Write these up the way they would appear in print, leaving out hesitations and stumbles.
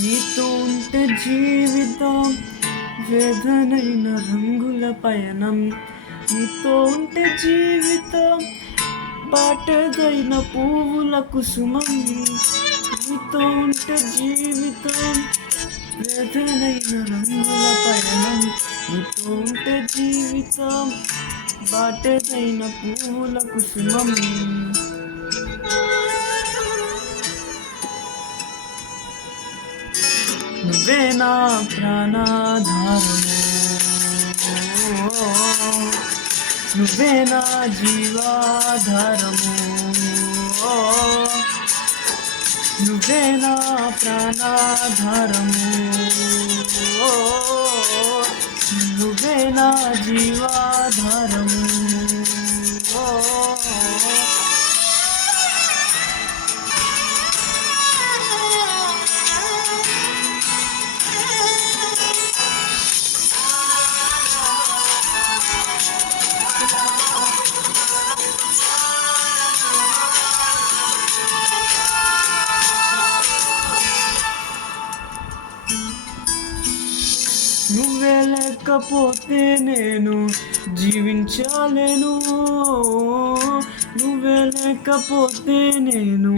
నీతో ఉంటే జీవితం వేదనైన రంగుల పయనం. నీతో ఉంటే జీవితం బాటదైన పువ్వుల కుసుమం. నీతో ఉంటే జీవితం వేదనైన రంగుల పయనం. నీతో ఉంటే జీవితం బాటదైన పువ్వుల కుసుమం. నువ్వే నా ప్రాణాధారము, నువ్వే నా జీవాధారము, నువ్వే నా ప్రాణాధారము, నువ్వే నా జీవాధారము. నువ్వే లేకపోతే నేను జీవించలేను. నువ్వే లేకపోతే నేను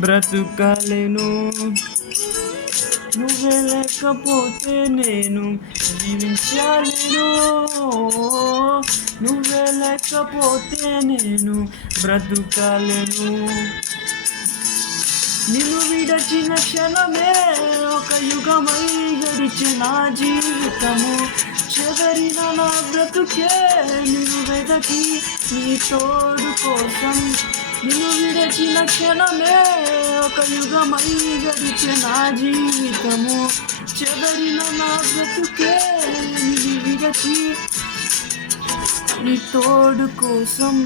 బ్రతుకలేను. నువ్వే లేకపోతే నేను జీవించలేను. నువ్వే లేకపోతే నేను బ్రతుకలేను. నిన్ను విడచిన క్షణమే ఒక యుగమై గడిచిన నా జీవితము. చెదరిన నా బ్రతుకే నిన్ను వెదకి నీ తోడు కోసం. నిన్ను విడచిన క్షణమే ఒక యుగమై గడిచిన నా జీవితము. చెదరిన నా బ్రతుకే నిన్ను విడచి నీ తోడు కోసం.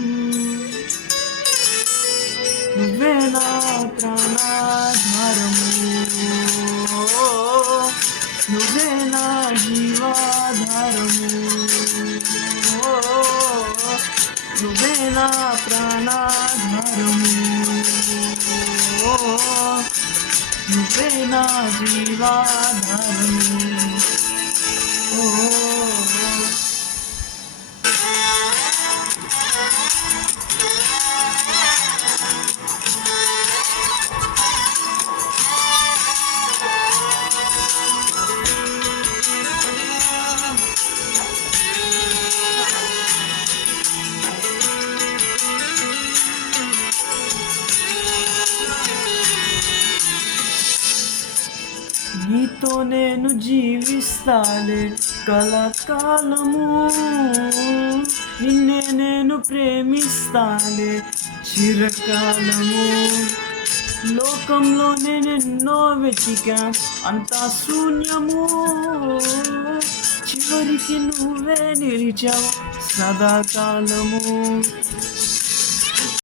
నువ్వే నా ప్రాణాధారము, నువ్వే నా జీవాధారము, నువ్వే నా ప్రాణాధారము, నువ్వే నా జీవాధారము. నీతో నేను జీవిస్తాలే కలకాలము. నిన్నే నేను ప్రేమిస్తాలే చిరకాలము. లోకంలో నేనెన్నో వెతికా అంతా శూన్యము. చివరికి నువ్వే నిలిచావు సదాకాలము.